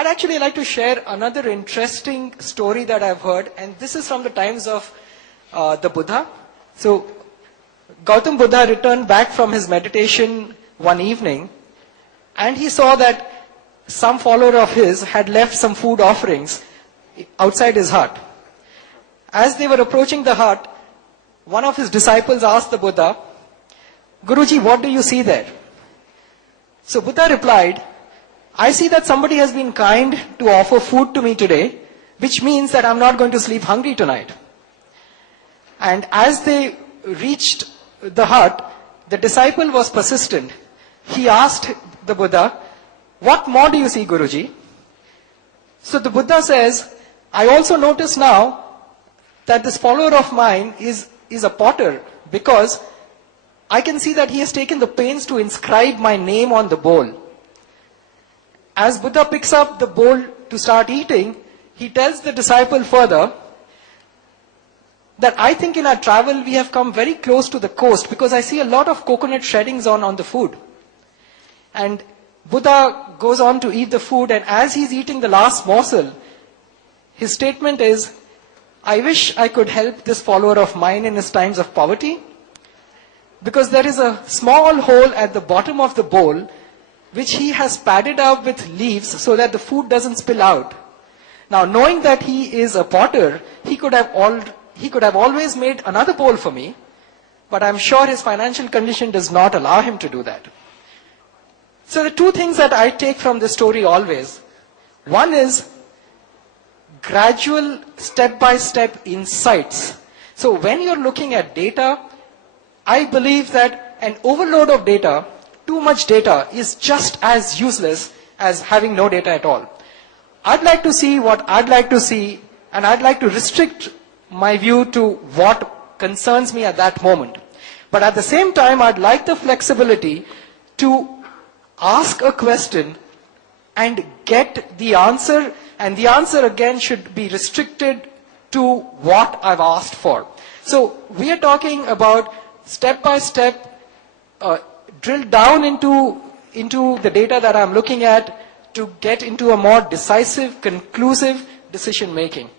I'd actually like to share another interesting story that I've heard, and this is from the times of the Buddha. So, Gautam Buddha returned back from his meditation one evening, and he saw that some follower of his had left some food offerings outside his hut. As they were approaching the hut, one of his disciples asked the Buddha, "Guruji, what do you see there?" So Buddha replied, "I see that somebody has been kind to offer food to me today, which means that I'm not going to sleep hungry tonight." And as they reached the hut, the disciple was persistent. He asked the Buddha, "What more do you see, Guruji?" So the Buddha says, "I also notice now that this follower of mine is a potter, because I can see that he has taken the pains to inscribe my name on the bowl." As Buddha picks up the bowl to start eating, he tells the disciple further that I think in our travel we have come very close to the coast, because I see a lot of coconut sheddings on the food. And Buddha goes on to eat the food, and as he's eating the last morsel, his statement is, "I wish I could help this follower of mine in his times of poverty, because there is a small hole at the bottom of the bowl which he has padded up with leaves so that the food doesn't spill out. Now, knowing that he is a potter, he could have always made another bowl for me, but I'm sure his financial condition does not allow him to do that." So the two things that I take from this story always, one is gradual step-by-step insights. So when you're looking at data, I believe that an overload of data, too much data, is just as useless as having no data at all. I'd like to see what I'd like to see, and I'd like to restrict my view to what concerns me at that moment. But at the same time, I'd like the flexibility to ask a question and get the answer, and the answer again should be restricted to what I've asked for. So we are talking about step-by-step, drill down into the data that I'm looking at to get into a more decisive, conclusive decision making.